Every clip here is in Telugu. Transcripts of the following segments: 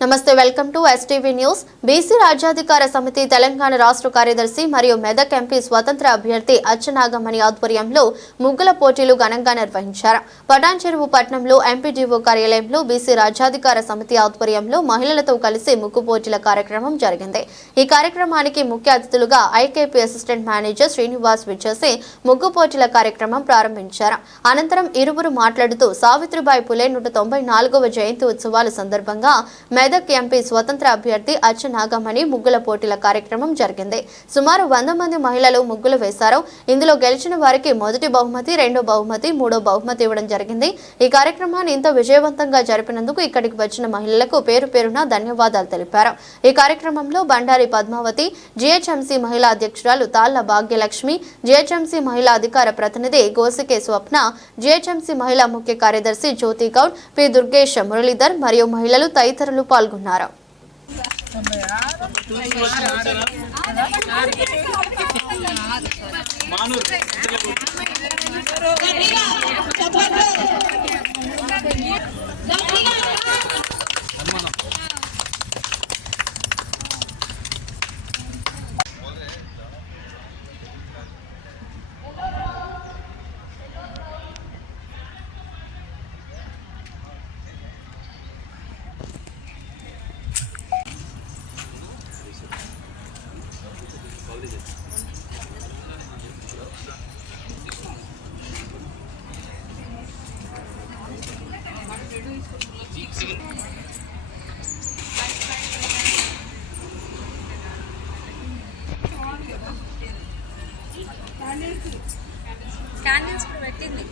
నమస్తే welcome to STV news BC రాజ్యాధికార సమితి తెలంగాణ రాష్ట్ర కార్యదర్శి మరియు మెదక్ ఎంపీ స్వతంత్ర అభ్యర్థి అచ్చనాగమణి ఆధ్వర్యంలో ముగ్గుల పోటీలు ఘనంగా నిర్వహించారు. పటాన్ చెరువు పట్టణంలో ఎంపీడీఓ కార్యాలయంలో బీసీ రాజ్యాధికార సమితి ఆధ్వర్యంలో మహిళలతో కలిసి ముగ్గు పోటీల కార్యక్రమం జరిగింది. ఈ కార్యక్రమానికి ముఖ్య అతిథులుగా ఐకేపీ అసిస్టెంట్ మేనేజర్ శ్రీనివాస్ విచ్చేసి ముగ్గు పోటీల కార్యక్రమం ప్రారంభించారు. అనంతరం ఇరువురు మాట్లాడుతూ సావిత్రిబాయి పులే నూట తొంభై నాలుగవ జయంతి ఉత్సవాల సందర్భంగా మెదక్ ఎంపీ స్వతంత్ర అభ్యర్థి అచ్చెనాగమణి ముగ్గుల పోటీల కార్యక్రమం జరిగింది. సుమారు వంద మంది మహిళలు ముగ్గులు వేశారు. ఇందులో గెలిచిన వారికి మొదటి బహుమతి రెండో బహుమతి మూడో బహుమతి ఇవ్వడం జరిగింది. ఈ కార్యక్రమాన్ని ఇంత విజయవంతంగా జరిపినందుకు ఇక్కడికి వచ్చిన మహిళలకు పేరు పేరున ధన్యవాదాలు తెలిపారు. ఈ కార్యక్రమంలో బండారి పద్మావతి జిహెచ్ఎంసీ మహిళా అధ్యక్షురాలు తాళ్ళ భాగ్యలక్ష్మి జిహెచ్ఎంసీ మహిళా అధికార ప్రతినిధి గోసికే స్వప్న జిహెచ్ఎంసీ మహిళా ముఖ్య కార్యదర్శి జ్యోతి గౌడ్ పి దుర్గేష్ మురళీధర్ మరియు మహిళలు తదితరులు పాల్గొన్నారు. పాల్గొన్నారు. క్యాండిల్స్ కూడా పెట్టింది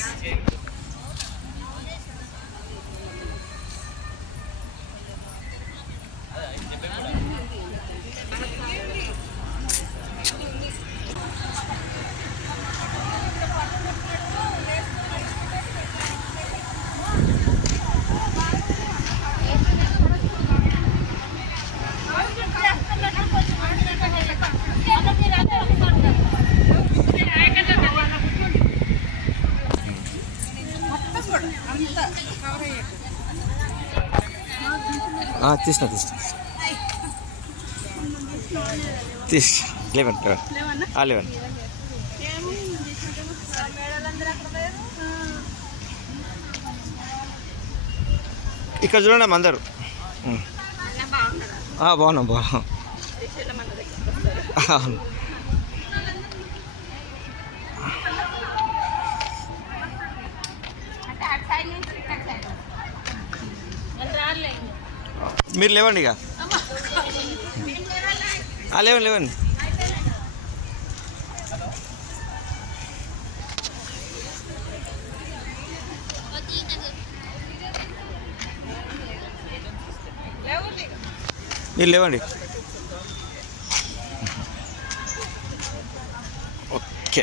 ఆ, తీసిన తీసిన తీసి లెవెన్ లెవెన్ ఇక్కడ చూడండి అందరు. బాగున్నాం బాగున్నాం. అవును. మీరు లేవండి ఇక. ఆ, లేవండి లేవండి. మీరు లేవండి. ఓకే.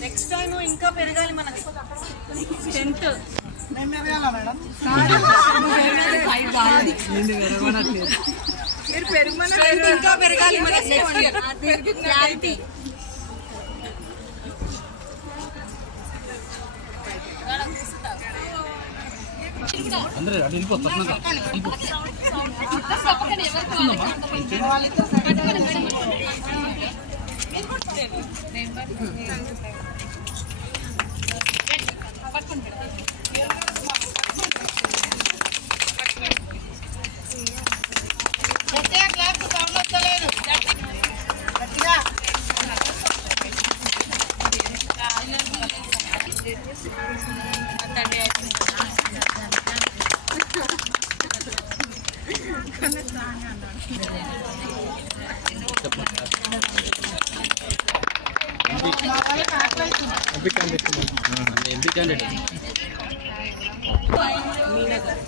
నెక్స్ట్ టైం ఇంకా పెరగాలి మనకి టెన్త్ ఇంకా పెరగాలి మనకి నెక్స్ట్ ఇయర్ క్లారిటీ అందరూ అటు వెళ్ళిపో తప్పకుండా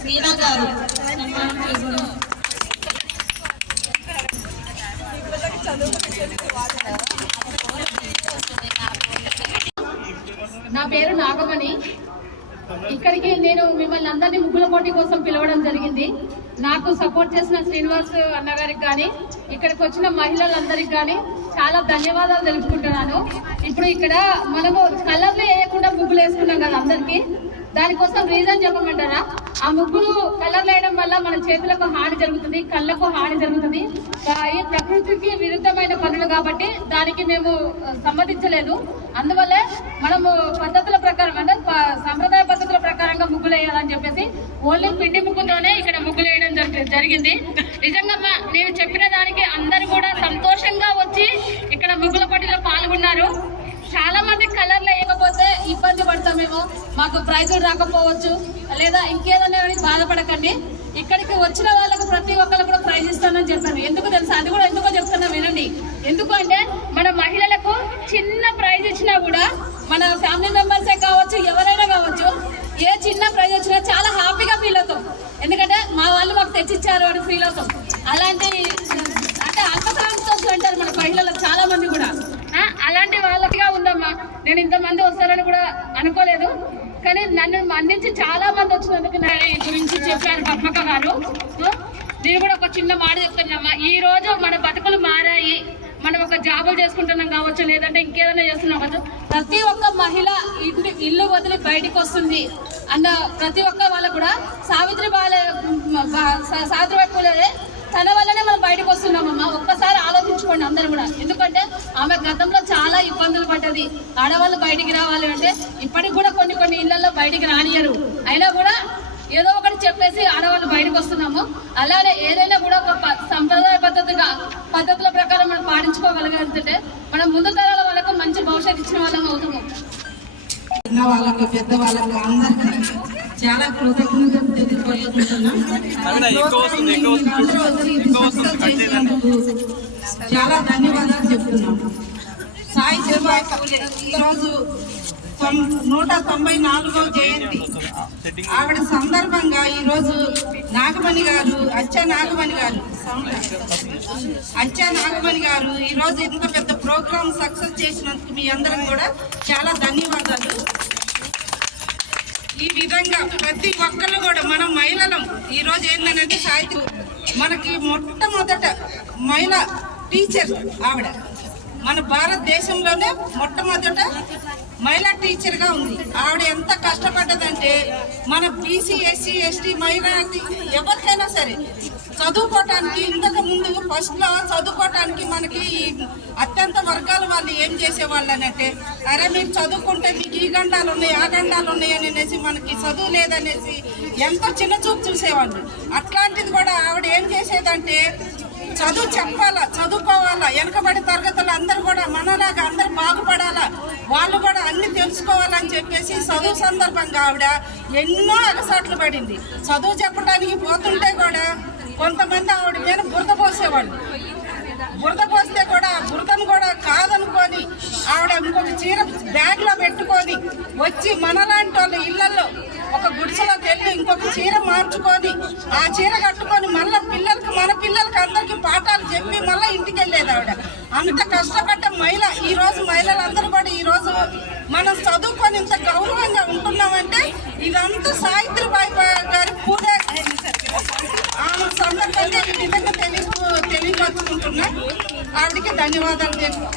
మీనా గారు నా పేరు నాగమణి. ఇక్కడికి నేను మిమ్మల్ని అందరినీ ముగ్గుల పోటీ కోసం పిలవడం జరిగింది. నాకు సపోర్ట్ చేసిన శ్రీనివాస్ అన్నగారికి కానీ ఇక్కడికి వచ్చిన మహిళలందరికి కానీ చాలా ధన్యవాదాలు తెలుపుకుంటున్నాను. ఇప్పుడు ఇక్కడ మనము కలర్లు వేయకుండా ముగ్గులు వేసుకున్నాం కదా అందరికీ. దానికోసం రీజన్ చెప్పమంటారా? ఆ ముగ్గులు కలర్ వేయడం వల్ల మన చేతులకు హాని జరుగుతుంది కళ్ళకు హాని జరుగుతుంది. ఈ ప్రకృతికి విరుద్ధమైన పనులు కాబట్టి దానికి మేము సమ్మతించలేదు. అందువల్లే మనము పద్ధతుల ప్రకారం అంటే సంప్రదాయ సాంప్రదాయ పద్ధతుల ప్రకారంగా ముగ్గులు వేయాలని చెప్పేసి ఓన్లీ పిండి ముగ్గుతోనే ఇక్కడ ముగ్గులు వేయడం జరిగింది. నిజంగా నేను చెప్పిన దానికి అందరు కూడా సంతోషంగా వచ్చి ఇక్కడ ముగ్గుల పోటీలో పాల్గొన్నారు చాలా మంది కలర్లు వేయకపోతే ఇబ్బంది పడతామేమో మాకు ప్రైజులు రాకపోవచ్చు లేదా ఇంకేదైనా బాధపడకండి. ఇక్కడికి వచ్చిన వాళ్ళకు ప్రతి ఒక్కరు కూడా ప్రైజ్ ఇస్తానని చెప్పాను. ఎందుకు తెలుసు? అది కూడా ఎందుకో చెప్తున్నా వినండి. ఎందుకు అంటే మన మహిళలకు చిన్న ప్రైజ్ ఇచ్చినా కూడా మన ఫ్యామిలీ మెంబర్సే కావచ్చు ఎవరైనా కావచ్చు ఏ చిన్న ప్రైజ్ వచ్చినా చాలా హ్యాపీగా ఫీల్ అవుతాం. ఎందుకంటే మా వాళ్ళు మాకు తెచ్చిచ్చారు అని ఫీల్ అవుతాం. అలాంటి అంటే అంతఃసంతోషం అంటారు మన మహిళలకు చాలా మంది కూడా. అలాంటి వాళ్ళకిగా ఉందమ్మా. నేను ఇంతమంది వస్తారని కూడా అనుకోలేదు. కానీ నన్ను మందించి చాలా మంది వచ్చినందుకు నా గురించి చెప్పారు పద్మక గారు. నేను కూడా ఒక చిన్న మాట చెప్తున్నామా ఈ రోజు మన బతుకులు మారాయి. మనం ఒక జాబులు చేసుకుంటున్నాం కావచ్చు లేదంటే ఇంకేదైనా చేస్తున్నాం కావచ్చు. ప్రతి ఒక్క మహిళ ఇంటి ఇల్లు వదిలి బయటకు వస్తుంది అన్న ప్రతి ఒక్క వాళ్ళకు కూడా సావిత్రి బాలే సావిత్రిబాయి తన వల్లనే మనం బయటకు వస్తున్నామమ్మా. ఒక్కసారి ఆలోచించుకోండి అందరూ కూడా. ఎందుకంటే ఆమె గతంలో చాలా ఇబ్బందులు పడ్డది. ఆడవాళ్ళు బయటికి రావాలి అంటే ఇప్పటికి కూడా కొన్ని కొన్ని ఇళ్ళలో బయటికి రానియరు. అయినా కూడా ఏదో ఒకటి చెప్పేసి ఆడవాళ్ళు బయటకు వస్తున్నాము. అలానే ఏదైనా కూడా ఒక ప- సంప్రదాయ పద్ధతిగా పద్ధతుల ప్రకారం మనం పాటించుకోగలిగితే మనం ముందు తరాల వాళ్ళకు మంచి భవిష్యత్తు ఇచ్చిన వాళ్ళం అవుతాము. చిన్న వాళ్ళకు పెద్ద వాళ్ళకు అందరికీ చాలా కృతజ్ఞతలు. అందరూ వచ్చి చేసినందుకు చాలా ధన్యవాదాలు చెప్తున్నాం. సాయి శర్మ ఈరోజు నూట తొంభై నాలుగో జయంతి. ఆవిడ సందర్భంగా ఈరోజు నాగమణి గారు అచ్చ నాగమణి గారు అచ్చ నాగమణి గారు ఈరోజు ఇంత పెద్ద ప్రోగ్రామ్ సక్సెస్ చేసినందుకు మీ అందరం కూడా చాలా ధన్యవాదాలు. ఈ విధంగా ప్రతి ఒక్కరు కూడా మనం మహిళలం. ఈరోజు రోజు ఏంటంటే సాహిత్యం మనకి మొట్టమొదట మహిళ టీచర్ ఆవిడ. మన భారతదేశంలోనే మొట్టమొదట మహిళా టీచర్గా ఉంది. ఆవిడ ఎంత కష్టపడ్డదంటే మన బీసీ ఎస్సీ ఎస్టీ మైనారిటీ ఎవరికైనా సరే చదువుకోవటానికి ఇంతకు ముందు ఫస్ట్లో చదువుకోవటానికి మనకి ఈ అత్యంత వర్గాల వాళ్ళు ఏం చేసేవాళ్ళు అనంటే అరే మీరు చదువుకుంటే మీకు ఈ గండాలు ఉన్నాయి ఆ గండాలు ఉన్నాయి అని అనేసి మనకి చదువు లేదనేసి ఎంతో చిన్న చూపు చూసేవాళ్ళు. అట్లాంటిది కూడా ఆవిడ ఏం చేసేదంటే చదువు చెప్పాలా చదువుకోవాలా వెనకబడి తరగతులు అందరూ కూడా మనలాగా అందరు బాగుపడాలా వాళ్ళు కూడా అన్ని తెలుసుకోవాలని చెప్పేసి చదువు సందర్భంగా ఆవిడ ఎన్నో అలసాట్లు పడింది. చదువు చెప్పడానికి పోతుంటే కూడా కొంతమంది ఆవిడ మీద బురద పోసేవాళ్ళు. బురద పోస్తే కూడా బురదను కూడా కాదనుకొని ఆవిడ ఇంకొక చీర బ్యాగ్లో పెట్టుకొని వచ్చి మనలాంటి వాళ్ళ ఇళ్ళలో ఒక గుడిసెలోకి వెళ్ళి ఇంకొక చీర మార్చుకొని ఆ చీర కట్టుకొని మళ్ళీ పిల్లలకి మన పిల్లలకి అందరికీ పాఠాలు చెప్పి మళ్ళీ ఇంటికి వెళ్ళేది ఆవిడ. అంత కష్టపడ్డ మహిళ ఈరోజు మహిళలందరూ కూడా ఈరోజు మనం చదువుకొని ఇంత గౌరవంగా ఉంటున్నామంటే ఇదంతా సావిత్రిబాయి గారి పూజ ఆమె సందర్భంగా ఈ విధంగా తెలియ తెలియపరుచుకుంటున్నా ఆవిడకి ధన్యవాదాలు తెలుపు